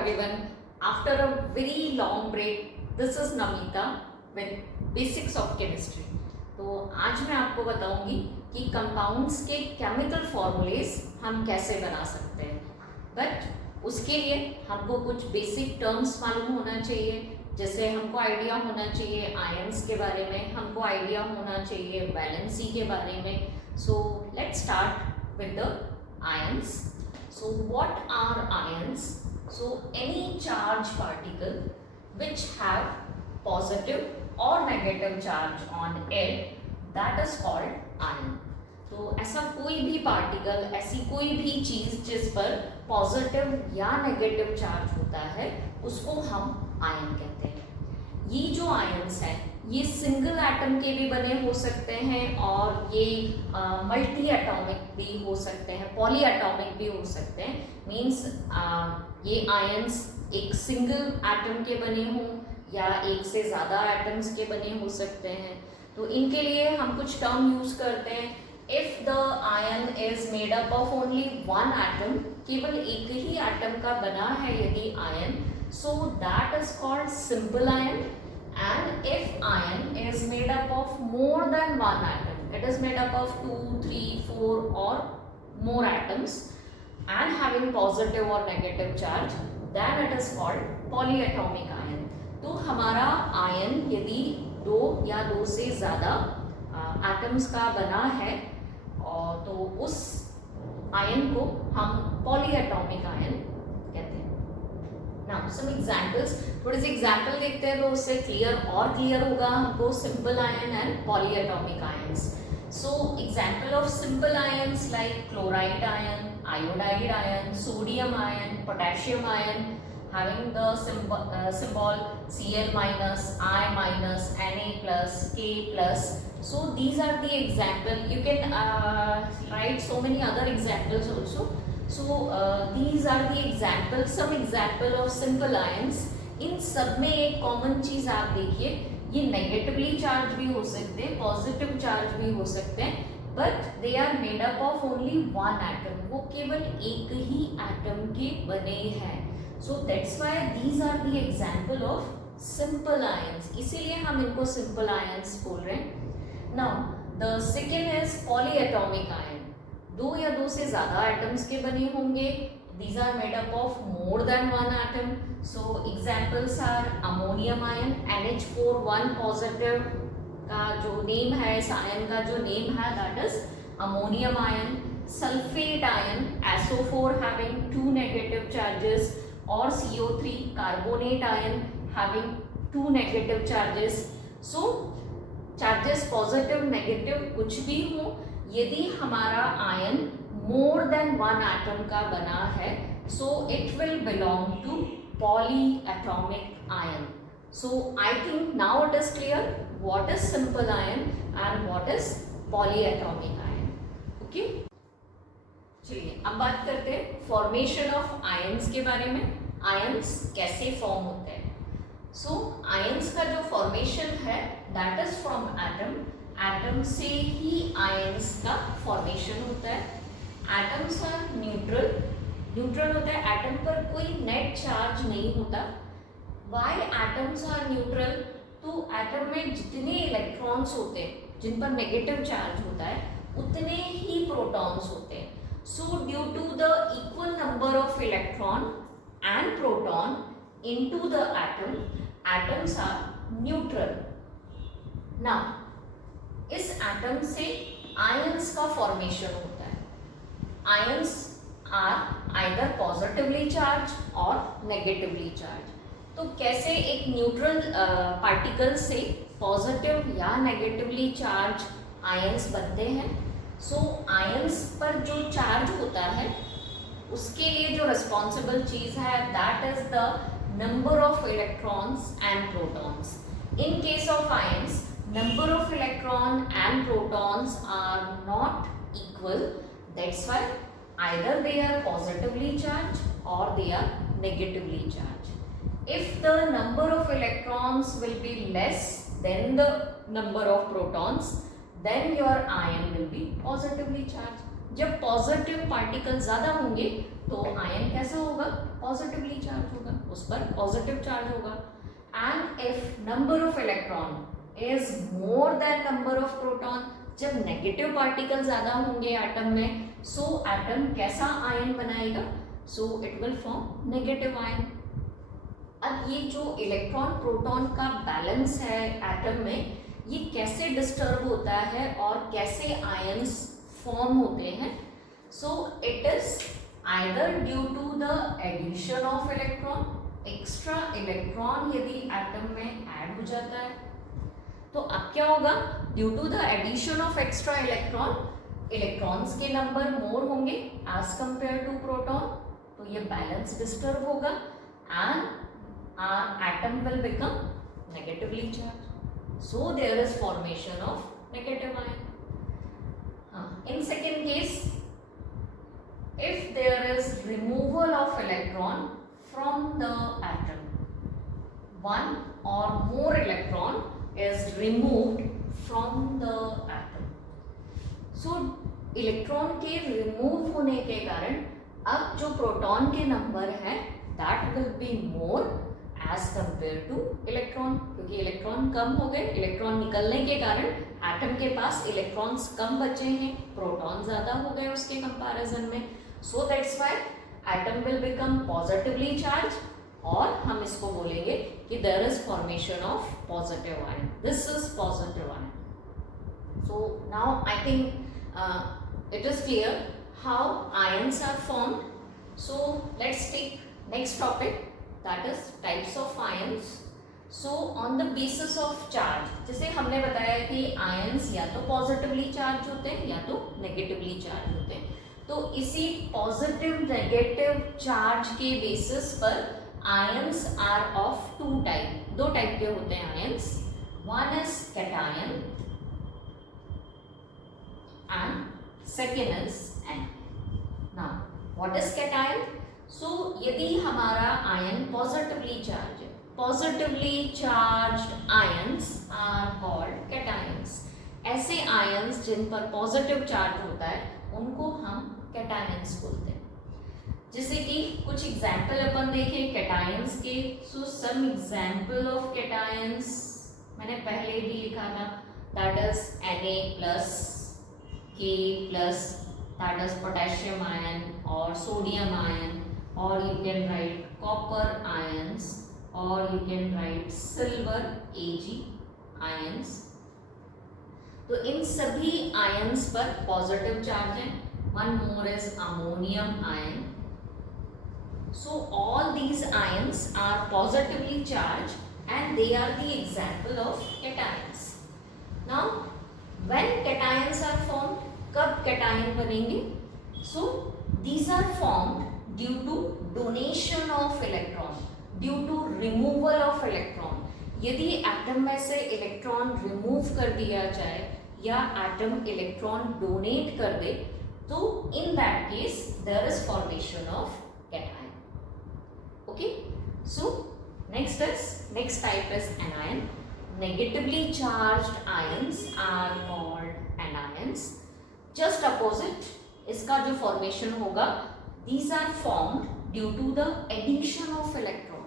everyone. After a very long break, this is Namita with Basics of Chemistry. तो आज मैं आपको बताऊंगी कि कंपाउंड्स के केमिकल फॉर्मूलेस हम कैसे बना सकते हैं, बट उसके लिए हमको कुछ बेसिक टर्म्स मालूम होना चाहिए। जैसे हमको आइडिया होना चाहिए आयंस के बारे में, हमको आइडिया होना चाहिए वैलेंसी के बारे में। So let's start with the ions. So what are ions? So any charged particle which have positive or negative charge on it, that is called ion. तो ऐसा कोई भी पार्टिकल, ऐसी कोई भी चीज जिस पर पॉजिटिव या नेगेटिव चार्ज होता है उसको हम आयन कहते हैं। ये जो आयंस हैं ये सिंगल एटम के भी बने हो सकते हैं और ये मल्टी एटॉमिक भी हो सकते हैं, पॉली एटॉमिक भी हो सकते हैं। मीन्स ये आयंस एक सिंगल एटम के बने हों या एक से ज़्यादा एटम्स के बने हो सकते हैं। तो इनके लिए हम कुछ टर्म यूज करते हैं। If the ion is made up of only one atom, केवल एक ही एटम का बना है यदि ion, so that is called simple ion. And if ion is made up of more than one atom, it is made up of 2, 3, 4 or more atoms and having positive or negative charge, then it is called polyatomic ion. तो हमारा ion यदि दो या दो से ज़्यादा atoms का बना है और तो उस आयन को हम पॉलीएटॉमिक आयन कहते हैं। नाउ सम एग्जांपल्स, थोड़े से एग्जांपल देखते हैं तो उससे क्लियर होगा हमको simple ion and polyatomic ions. So example of simple ions like chloride ion, iodide ion, sodium ion, potassium ion having the symbol Cl minus, I minus, Na plus, K plus. So these are the example. You can write so many other examples also. So these are the examples, some example of simple ions. इन सब में एक common चीज आप देखिए, ये negatively charge भी हो सकते हैं, पॉजिटिव चार्ज भी हो सकते हैं, but they are made up of only one atom. वो केवल एक ही एटम के बने हैं। So that's why these are the example of simple ions, इसीलिए हम इनको सिंपल आयंस बोल रहे हैं। Now the second is polyatomic ion. दो या दो से ज्यादा एटम्स के बने होंगे। These are made up of more than one atom. So examples are ammonium ion, NH4 1 positive का जो नेम है, इस आयन का जो नेम है that is ammonium ion. Sulfate ion, SO4 having 2 negative charges, और CO3 carbonate ion having 2 negative charges. So charges positive, negative कुछ भी हो, यदि हमारा ion more than one atom का बना है, so it will belong to polyatomic ion. So I think now it is clear what is simple ion and what is polyatomic ion. Okay? चलिए अब बात करते हैं फॉर्मेशन ऑफ आयंस के बारे में। आयंस कैसे फॉर्म होते हैं? सो आयंस का जो फॉर्मेशन है that is from atom. Atom से ही आयंस का फॉर्मेशन होता है। एटम्स आर न्यूट्रल, न्यूट्रल होता है, एटम पर कोई नेट चार्ज नहीं होता। Why atoms are neutral? तो एटम में जितने इलेक्ट्रॉन्स होते हैं जिन पर नेगेटिव चार्ज होता है उतने ही प्रोटॉन्स होते हैं। So due to the equal number of electron and proton into the atom, atoms are neutral. Now इस एटम से आयंस का फॉर्मेशन होता है। Ions are either positively charged or negatively charged. तो कैसे एक न्यूट्रल पार्टिकल से पॉजिटिव या नेगेटिवली चार्ज आयंस बनते हैं? सो आयंस पर जो चार्ज होता है उसके लिए जो रिस्पॉन्सिबल चीज है that is the number of electrons and protons. In case of ions number of electron and protons are not equal. That's why either they are positively charged or they are negatively charged. If the number of electrons will be less than the number of protons, then your ion will be positively charged. जब positive particle ज्यादा होंगे तो ion कैसा होगा, positively charge होगा, उस पर positive charge होगा। And if number of electron is more than number of proton, जब नेगेटिव पार्टिकल ज्यादा होंगे एटम में, सो एटम कैसा आयन बनाएगा, सो it will form negative ion. अब ये जो इलेक्ट्रॉन प्रोटॉन का बैलेंस है एटम में, ये कैसे डिस्टर्ब होता है और कैसे आयंस फॉर्म होते हैं, so it is either due to the addition of electron, extra electron यदि एटम में ऐड हो जाता है तो अब क्या होगा, due to the addition of extra electron, electrons के नंबर मोर होंगे एज कंपेयर टू प्रोटॉन, तो ये बैलेंस डिस्टर्ब होगा and our atom will become negatively charge, so there is formation of negative ion. In second case, if there is removal of electron from the atom, one or more electron is removed from the atom, so electron के remove होने के कारण अब जो proton के number है that will be more as compare to electron, क्योंकि electron कम हो गए, इलेक्ट्रॉन निकलने के कारण एटम के पास इलेक्ट्रॉन्स कम बचे हैं, प्रोटॉन ज्यादा हो गए उसके कंपैरिजन में, so that's why atom will become positively charge, और हम इसको बोलेंगे कि there is formation of positive ion, this is positive ion. So now I think it is clear how ions are formed. So let's take next topic, that is types of ions. So on the basis of charge, जैसे हमने बताया कि ions या तो positively charged होते हैं या तो negatively charged होते हैं, तो इसी positive negative charge के basis पर ions are of two type, दो type के होते हैं ions, one is cation and second is anion. Now what is cation? So यदि हमारा आयन पॉजिटिवली चार्ज है, positively charged ions are called cations. ऐसे आयंस जिन पर पॉजिटिव चार्ज होता है उनको हम कैटायंस बोलते हैं। जैसे कि कुछ एग्जाम्पल अपन देखें कैटायंस के, so some example of cations मैंने पहले भी लिखा था, that is Na+, K+, that is potassium ion और sodium ion, or you can write copper ions, or you can write silver Ag ions। तो इन सभी ions पर positive charge है। One more is ammonium ion। So all these ions are positively charged and they are the example of cations। Now when cations are formed, कब cation बनेंगे? So these are formed due to donation of electron, due to removal of electron। यदि atom में से electron remove कर दिया जाए या atom electron donate कर दे, तो in that case there is formation of cation. Okay, so next type is anion. Negatively charged ions are called anions. Just opposite इसका जो फॉर्मेशन होगा, these are formed due to the addition of electron।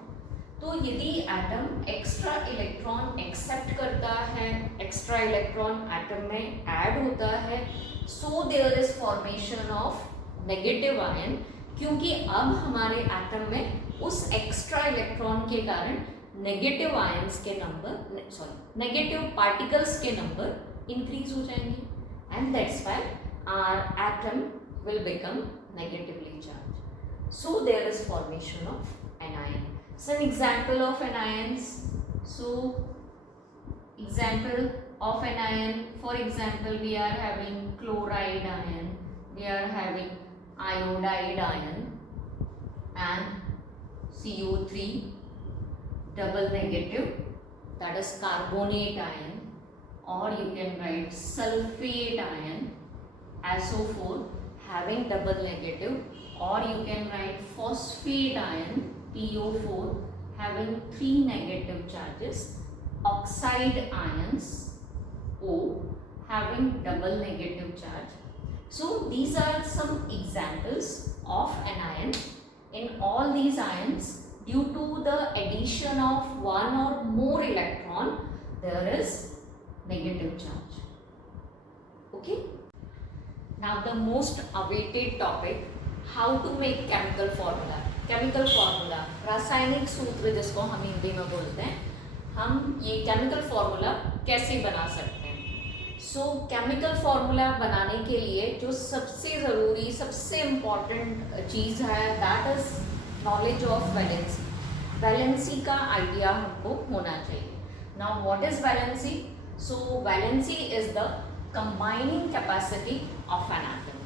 तो यदि atom extra electron accept करता है, extra electron atom में add होता है, so there is formation of negative ion, क्योंकि अब हमारे एटम में उस एक्स्ट्रा इलेक्ट्रॉन के कारण नेगेटिव आयंस के नंबर, नेगेटिव पार्टिकल्स के नंबर इंक्रीज हो जाएंगे, and that's why our atom will become negatively charged. So there is formation of anion. Some example of anions. So example of anion, for example we are having chloride ion, we are having iodide ion and CO3 double negative, that is carbonate ion, or you can write sulfate ion, SO4 having double negative, or you can write phosphate ion PO4 having 3 negative charges, oxide ions O having double negative charge. So these are some examples of anion. In all these ions, due to the addition of one or more electron, there is negative charge. Okay. Now the most awaited topic, how to make chemical formula. Chemical formula, रासायनिक सूत्र जिसको हम हिंदी में बोलते हैं, हम ये chemical formula कैसे बना सकते हैं. सो केमिकल फॉर्मूला बनाने के लिए जो सबसे ज़रूरी, सबसे इम्पॉर्टेंट चीज़ है, that is knowledge of valency. Valency का आइडिया हमको होना चाहिए. Now what is valency? So valency is the combining capacity of an atom.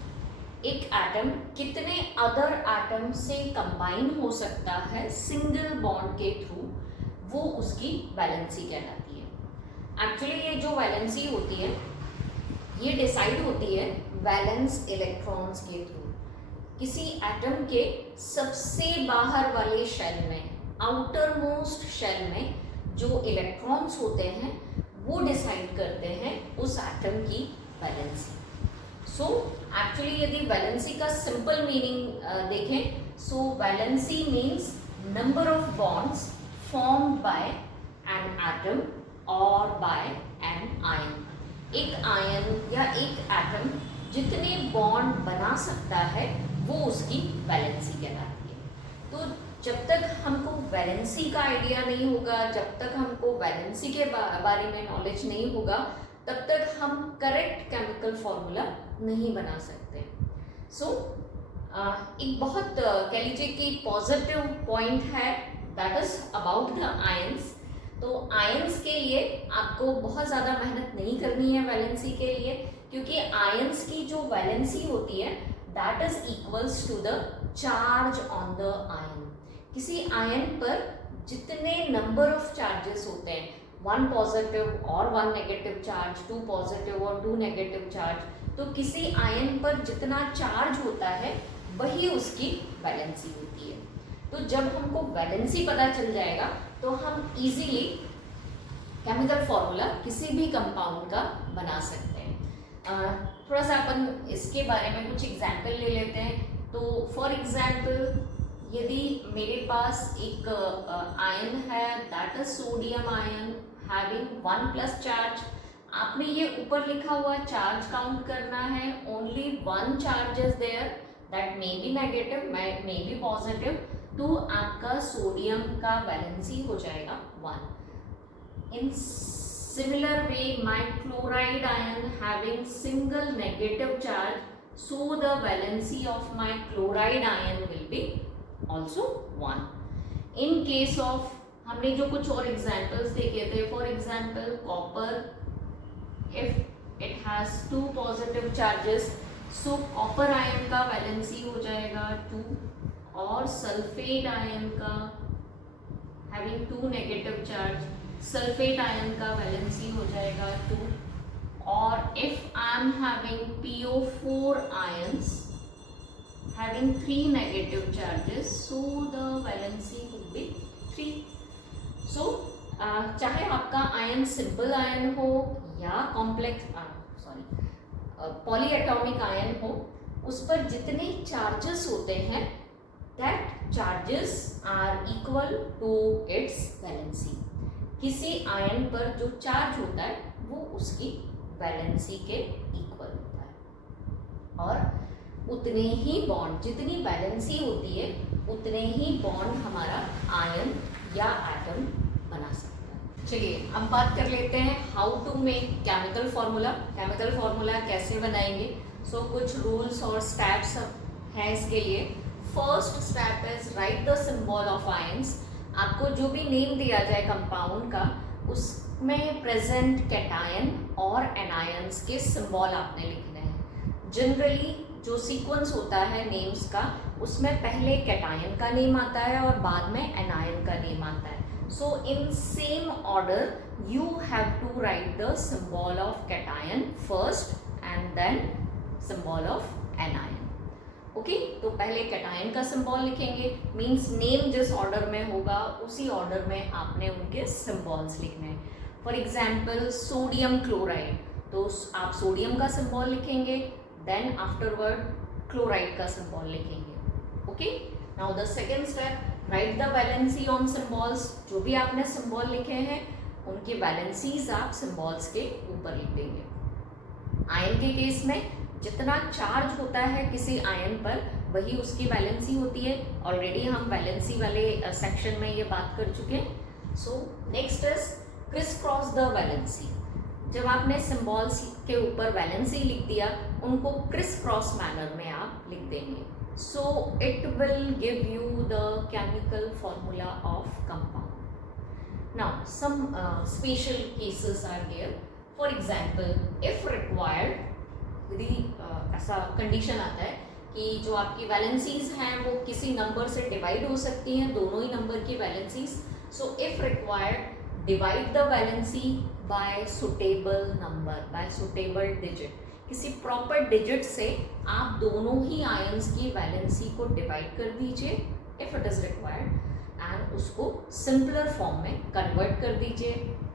एक एटम कितने अदर एटम से कंबाइन हो सकता है सिंगल बॉन्ड के थ्रू, वो उसकी वैलेंसी कहलाती है. एक्चुअली ये जो वैलेंसी होती है, ये डिसाइड होती है वैलेंस इलेक्ट्रॉन्स के थ्रू. किसी एटम के सबसे बाहर वाले शेल में, आउटर मोस्ट शेल में जो इलेक्ट्रॉन्स होते हैं, वो डिसाइड करते हैं उस एटम की वैलेंसी. सो एक्चुअली यदि वैलेंसी का सिंपल मीनिंग देखें, so valency means number of bonds formed by an atom or by an ion. एक आयन या एक एटम जितने बॉन्ड बना सकता है, वो उसकी वैलेंसी कहलाती है. तो जब तक हमको वैलेंसी का आइडिया नहीं होगा, जब तक हमको वैलेंसी के बारे में नॉलेज नहीं होगा, तब तक हम करेक्ट केमिकल फॉर्मूला नहीं बना सकते. सो एक बहुत कह लीजिए कि पॉजिटिव पॉइंट है, that is about the ions. तो आयंस के लिए आपको बहुत ज़्यादा मेहनत नहीं करनी है वैलेंसी के लिए, क्योंकि आयंस की जो वैलेंसी होती है, that is equals to the charge on the ion. किसी आयन पर जितने नंबर ऑफ चार्जेस होते हैं, वन पॉजिटिव और one negative charge, two positive और टू नेगेटिव चार्ज, तो किसी आयन पर जितना चार्ज होता है, वही उसकी वैलेंसी होती है. तो जब हमको वैलेंसी पता चल जाएगा, तो हम इजीली केमिकल फॉर्मूला किसी भी कंपाउंड का बना सकते हैं. थोड़ा सा अपन इसके बारे में कुछ एग्जाम्पल ले लेते हैं. तो फॉर एग्जाम्पल, यदि मेरे पास एक आयन है, that is sodium ion having 1+ charge. आपने ये ऊपर लिखा हुआ चार्ज काउंट करना है. Only one charge is there, that may be negative, may be positive. तो आपका सोडियम का वैलेंसी हो जाएगा 1. In similar way, my chloride ion having single negative charge, so the valency of my chloride ion will be also 1. In case of, हमने जो कुछ और examples देखे थे, for example copper, if it has 2 positive charges, so copper ion का valency हो जाएगा 2. और सल्फेट आयन का having 2 negative charge, sulphate ion का वैलेंसी हो जाएगा 2. और if I am having PO4 ions having 3 negative charges, so the valency will be 3. सो चाहे आपका आयन सिंपल आयन हो या कॉम्प्लेक्स, पॉलीएटॉमिक आयन हो, उस पर जितने चार्जेस होते हैं, that charges are equal to its valency. किसी आयन पर जो चार्ज होता है, वो उसकी वैलेंसी के इक्वल होता है. और उतने ही बॉन्ड, जितनी वैलेंसी होती है, उतने ही बॉन्ड हमारा आयन या एटम बना सकता है. चलिए अब बात कर लेते हैं how to make chemical formula. Chemical formula कैसे बनाएंगे. सो कुछ रूल्स और स्टेप्स हैं इसके लिए. First step is right the symbol of ions. आपको जो भी नेम दिया जाए कंपाउंड का, उसमें प्रेजेंट कैटायन और एनायंस के सिंबल आपने लिखने हैं. जनरली जो सीक्वेंस होता है नेम्स का, उसमें पहले कैटायन का नेम आता है और बाद में एनायन का नेम आता है. So in same order you have to write the symbol of cation first and then symbol of anion. Okay, तो पहले कैटायन का सिंबल लिखेंगे, मींस नेम जिस ऑर्डर में होगा उसी ऑर्डर में आपने उनके सिंबल्स लिखने हैं. फॉर एग्जांपल सोडियम क्लोराइड, तो आप सोडियम का सिंबल लिखेंगे, देन आफ्टरवर्ड क्लोराइड का सिंबल लिखेंगे। Okay, now the second step, right the valency on symbols. जो भी आपने सिंबल लिखे हैं उनकी वैलेंसीज आप सिंबल्स के ऊपर लिख देंगे। आयन के केस में जितना चार्ज होता है किसी आयन पर वही उसकी वैलेंसी होती है। ऑलरेडी हम वैलेंसी वाले सेक्शन में ये बात कर चुके हैं। So next is Chris cross the valency. जब आपने सिंबल्स के ऊपर वैलेंसी लिख दिया उनको क्रिस क्रॉस मैनर में आप लिख देंगे। So it will give you the chemical formula of compound. Now some special cases are there. For example, if required, यदि ऐसा कंडीशन आता है कि जो आपकी वैलेंसीज हैं वो किसी नंबर से डिवाइड हो सकती हैं, दोनों ही नंबर की valencies. So if required, divide the valency by suitable number, by suitable digit. किसी प्रॉपर डिजिट से आप दोनों ही आयंस की वैलेंसी को डिवाइड कर दीजिए if it is required, and उसको सिंपलर फॉर्म में कन्वर्ट कर दीजिए,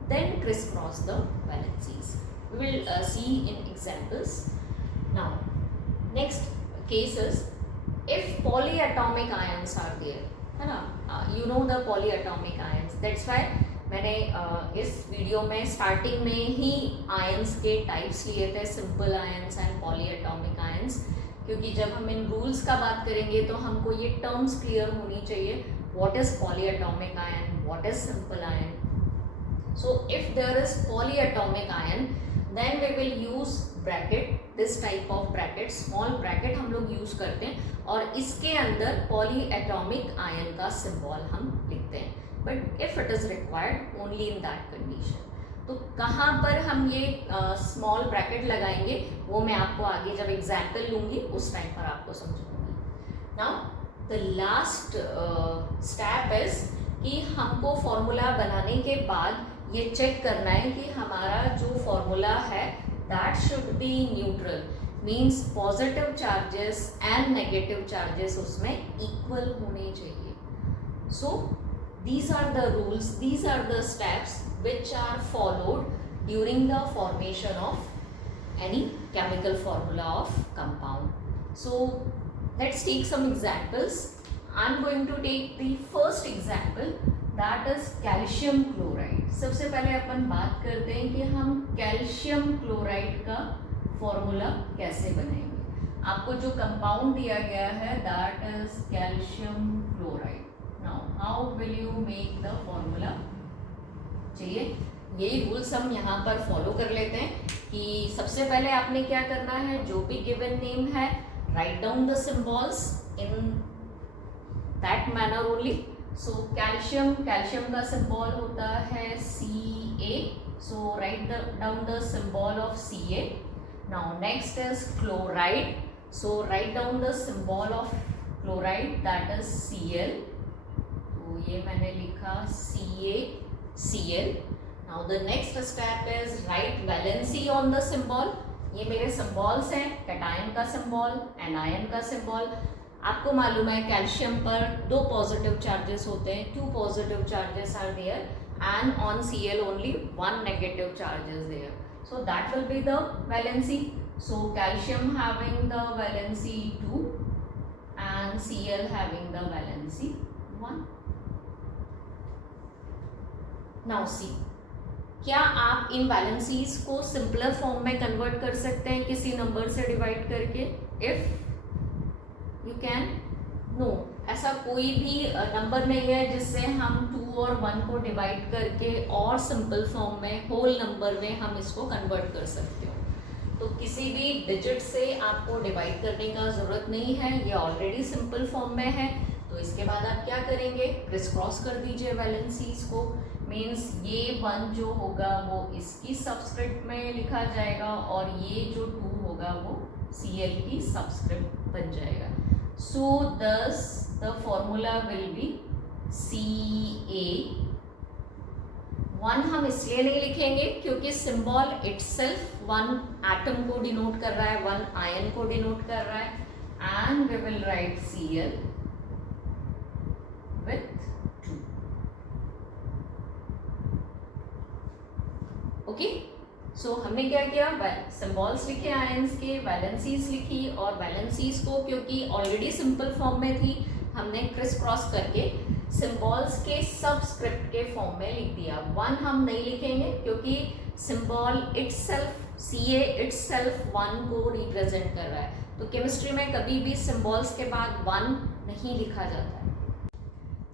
then criss cross the valencies. We will see in examples. Now, next case is if polyatomic ions are there, है ना? You know the polyatomic ions. That's why मैंने इस video में starting में ही ions के टाइप्स लिए थे, simple ions and polyatomic ions, क्योंकि जब हम इन रूल्स का बात करेंगे तो हमको ये टर्म्स क्लियर होनी चाहिए। What is polyatomic ion, what is simple ion. So if there is polyatomic ion, then we will use bracket, this type of bracket, small bracket हम लोग यूज करते हैं और इसके अंदर polyatomic ion का सिंबल हम लिखते हैं। But if it is required only in that condition. तो कहाँ पर हम ये स्मॉल ब्रैकेट लगाएंगे वो मैं आपको आगे जब एग्जाम्पल लूंगी उस टाइम पर आपको समझाऊंगी। Now the last step is कि हमको फॉर्मूला बनाने के बाद ये चेक करना है कि हमारा जो फॉर्मूला है that should be neutral, means positive charges and negative charges उसमें इक्वल होने चाहिए। So these are the rules, these are the steps which are followed during the formation of any chemical formula of compound. So let's take some examples. I am going to take the first example, that is calcium chloride. सबसे पहले अपन बात करते हैं कि हम calcium chloride का formula कैसे बनाएंगे। आपको जो कंपाउंड दिया गया है that is calcium chloride. Now how will you make the formula. चलिए यही रूल्स हम यहाँ पर फॉलो कर लेते हैं कि सबसे पहले आपने क्या करना है, जो भी गिवन नेम है write down the symbols in that manner only. So calcium, calcium का सिंबल होता है Ca, so write down the symbol of Ca। Now next is chloride, so write down the symbol of chloride that is Cl। तो ये मैंने लिखा CaCl। Now the next step is right valency on the symbol. ये मेरे symbols हैं, cation का symbol, anion का symbol. आपको मालूम है कैल्शियम पर 2 पॉजिटिव चार्जेस होते हैं, 2 positive charges are there and on Cl only 1 negative charge is there. So that will be the valency. So calcium having the valency 2 and Cl having the valency 1। Now see, क्या आप इन valencies को simpler form में convert कर सकते हैं किसी number से डिवाइड करके? इफ यू कैन, नो, ऐसा कोई भी नंबर नहीं है जिससे हम 2 और 1 को डिवाइड करके और सिंपल फॉर्म में होल नंबर में हम इसको कन्वर्ट कर सकते हो। तो किसी भी डिजिट से आपको डिवाइड करने का ज़रूरत नहीं है, ये ऑलरेडी सिंपल फॉर्म में है। तो इसके बाद आप क्या करेंगे, क्रिस क्रॉस कर दीजिए वैलेंसीज को। मीन्स ये 1 जो होगा वो इसकी सबस्क्रिप्ट में लिखा जाएगा और ये जो 2 होगा वो Cl की सबस्क्रिप्ट बन जाएगा। So thus the formula will be Ca। 1 हम इसलिए नहीं लिखेंगे क्योंकि सिंबल इटसेल्फ 1 एटम को डिनोट कर रहा है, 1 आयन को डिनोट कर रहा है, and we will write Cl with 2। Okay, so हमने क्या किया, सिंबल्स लिखे आयंस के, वैलेंसीज लिखी, और वैलेंसीज को क्योंकि ऑलरेडी सिंपल फॉर्म में थी हमने क्रिस क्रॉस करके सिंबल्स के सबस्क्रिप्ट के फॉर्म में लिख दिया। 1 हम नहीं लिखेंगे क्योंकि सिंबल इटसेल्फ CA इटसेल्फ 1 को रिप्रेजेंट कर रहा है, तो केमिस्ट्री में कभी भी सिंबल्स के बाद 1 नहीं लिखा जाता है।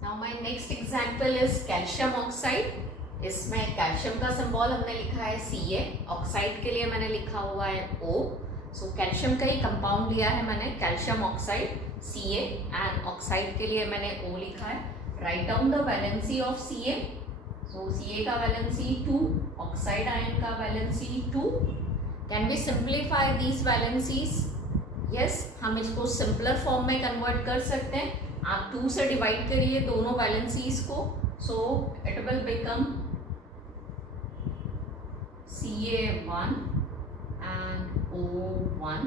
Now my next example is calcium oxide. इसमें कैल्शियम का सिंबल हमने लिखा है Ca, ऑक्साइड के लिए मैंने लिखा हुआ है O। सो कैल्शियम का ही कंपाउंड लिया है मैंने, calcium oxide Ca, and oxide के लिए मैंने O लिखा है। Write down the valency of Ca। So Ca का वैलेंसी 2, ऑक्साइड आयन का valency 2। Can we simplify these valencies? Yes, हम इसको सिंपलर फॉर्म में कन्वर्ट कर सकते हैं। आप 2 से डिवाइड करिए दोनों वैलेंसीज को, सो it will become Ca1 and O1।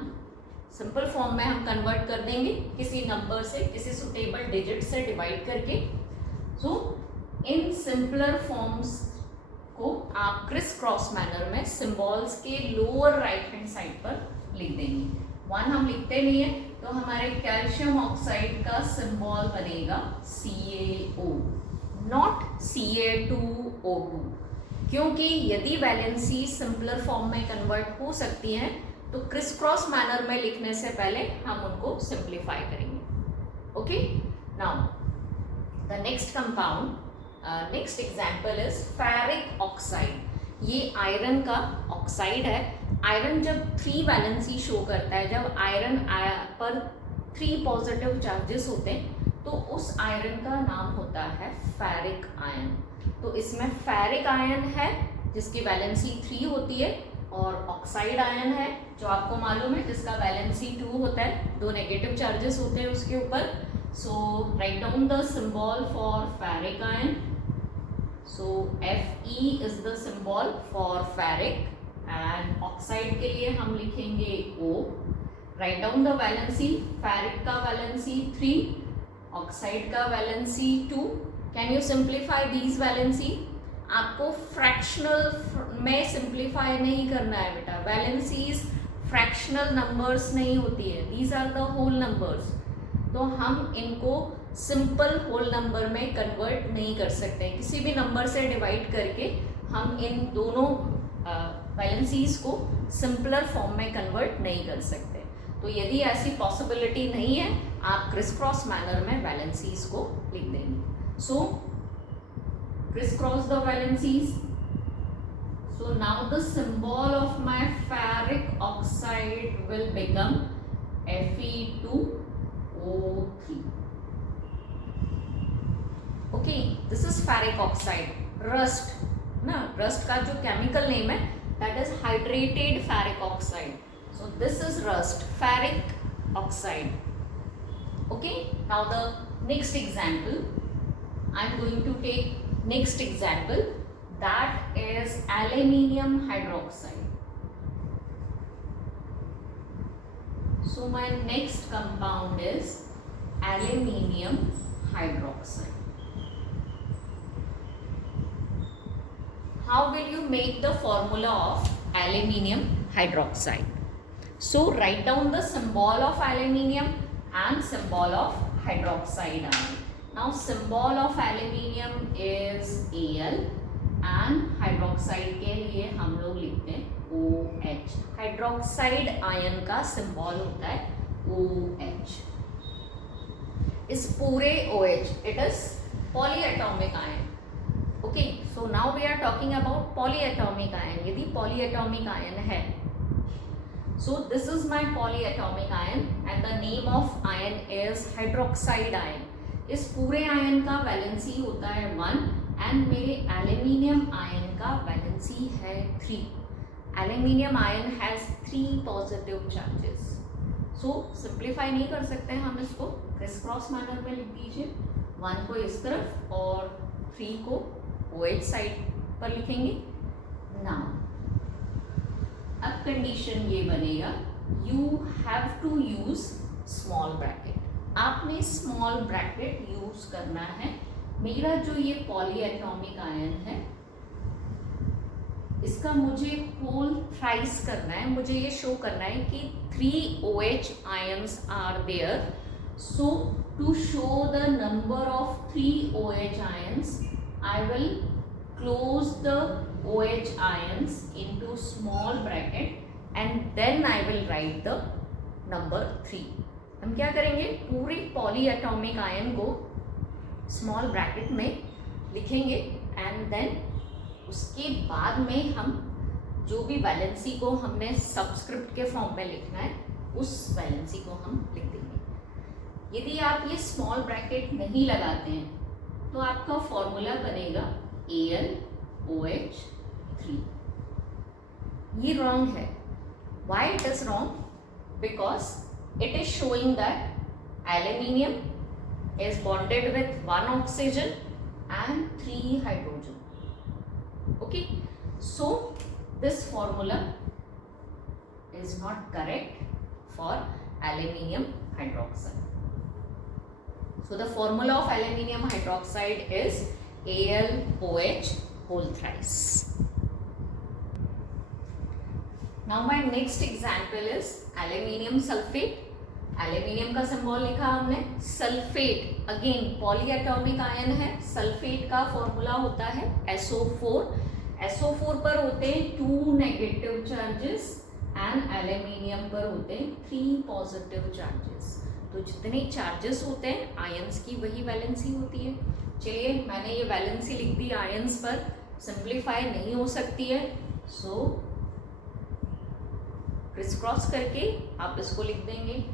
Simple form में हम कन्वर्ट कर देंगे किसी नंबर से, किसी सुटेबल डिजिट से डिवाइड करके। सो इन सिंपलर फॉर्म्स को आप क्रिस क्रॉस मैनर में सिंबल्स के लोअर राइट हैंड साइड पर लिख देंगे। 1 हम लिखते नहीं है, तो हमारे कैल्शियम ऑक्साइड का सिंबल बनेगा CaO, नॉट Ca2O2, क्योंकि यदि वैलेंसी सिंपलर फॉर्म में कन्वर्ट हो सकती हैं तो क्रिस क्रॉस मैनर में लिखने से पहले हम उनको सिंप्लीफाई करेंगे। Okay, now the next compound, next example is ferric oxide. ये आयरन का ऑक्साइड है। आयरन जब 3 वैलेंसी शो करता है, जब आयरन पर 3 पॉजिटिव चार्जेस होते हैं, तो उस आयरन का नाम होता है फेरिक आयन। तो इसमें फेरिक आयन है जिसकी वैलेंसी 3 होती है, और ऑक्साइड आयन है जो आपको मालूम है जिसका वैलेंसी 2 होता है, 2 नेगेटिव चार्जेस होते हैं उसके ऊपर। So write down the symbol for ferric ion. So Fe is the symbol for ferric, and oxide के लिए हम लिखेंगे O। Write down the valency, ferric का वैलेंसी 3, ऑक्साइड का valency 2। Can you simplify these valency? आपको fractional में simplify नहीं करना है बेटा, वैलेंसीज फ्रैक्शनल नंबर्स नहीं होती है, these are the whole numbers. तो हम इनको सिंपल होल नंबर में कन्वर्ट नहीं कर सकते, किसी भी नंबर से डिवाइड करके हम इन दोनों वैलेंसीज को सिंपलर फॉर्म में कन्वर्ट नहीं कर सकते। तो यदि ऐसी पॉसिबिलिटी नहीं है, आप क्रिस क्रॉस मैनर में वैलेंसीज को लिख देंगे। सो Chris cross the valencies. So now the symbol of my ferric oxide will become Fe2O3. Okay, this is ferric oxide. Rust, ना, rust का जो chemical name है that is hydrated ferric oxide. So this is rust, ferric oxide. Okay, now the next example, I am going to take next example. That is aluminium hydroxide. So my next compound is aluminium hydroxide. How will you make the formula of aluminium hydroxide? So write down the symbol of aluminium and symbol of hydroxide ion. Now symbol of aluminium is Al, and hydroxide के लिए हम लोग लिखते हैं OH। Hydroxide ion का symbol होता है OH। इस पूरे OH, it is polyatomic ion. Okay, so now we are talking about polyatomic ion. यदि पॉलीएटॉमिक आयन है, so this is my polyatomic ion and the name of ion is hydroxide ion. इस पूरे ion का valency होता है 1 and मेरे aluminium ion का valency है 3। Aluminium ion has 3 positive charges. So simplify नहीं कर सकते हैं हम इसको, क्रिस क्रॉस मैनर में लिख दीजिए। 1 को इस तरफ और 3 को OH साइड पर लिखेंगे। नाउ अब कंडीशन ये बनेगा, you have to use small bracket. आपने स्मॉल ब्रैकेट यूज करना है। मेरा जो ये पॉलीएटॉमिक आयन है इसका मुझे होल थ्राइस करना है, मुझे ये शो करना है कि 3 OH ions are there. So to show the number of 3 OH ions, I will close the OH ions into small bracket and then I will write the number 3. हम क्या करेंगे, पूरी पॉलीएटॉमिक आयन को small bracket में लिखेंगे and then उसके बाद में हम जो भी वैलेंसी को हमने सबस्क्रिप्ट के फॉर्म में लिखना है उस वैलेंसी को हम लिख देंगे। यदि आप ये स्मॉल ब्रैकेट नहीं लगाते हैं तो आपका फॉर्मूला बनेगा AlOH3। ये रॉन्ग है। Why it is wrong? Because it is showing that aluminium is bonded with 1 oxygen and 3 hydrogen. Okay, so this formula is not correct for aluminium hydroxide. So the formula of aluminium hydroxide is AlOH whole thrice. Now my next example is aluminium sulfate. Aluminium का symbol लिखा हमने, sulphate again polyatomic ion है। Sulphate का formula होता है SO4। SO4 पर होते हैं 2 नेगेटिव चार्जेस एंड एल्यूमिनियम पर होते हैं 3 पॉजिटिव चार्जेस। तो जितने चार्जेस होते हैं आयंस की वही वैलेंसी होती है। चलिए मैंने ये वैलेंसी लिख दी आयंस पर, सिंप्लीफाई नहीं हो सकती है, सो क्रिस क्रॉस करके आप इसको लिख देंगे।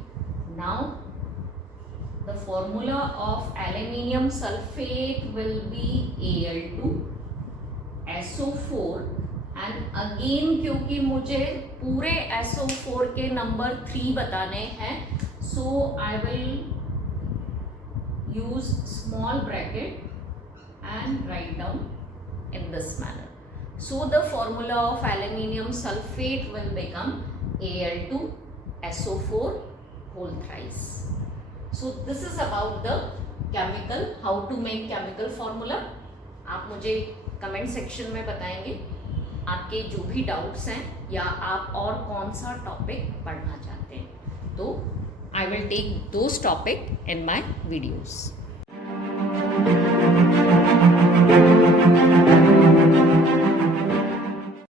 Now the formula of aluminium sulfate will be Al2SO4 and again क्योंकि मुझे पूरे SO4 के नंबर 3 बताने हैं, so I will use small bracket and write down in this manner. So the formula of aluminium sulfate will become Al2SO4 whole thrice. So this is about the chemical, how to make chemical formula. आप मुझे comment section में बताएंगे आपके जो भी doubts हैं या आप और कौन सा टॉपिक पढ़ना चाहते हैं, तो I will take those topic in my videos.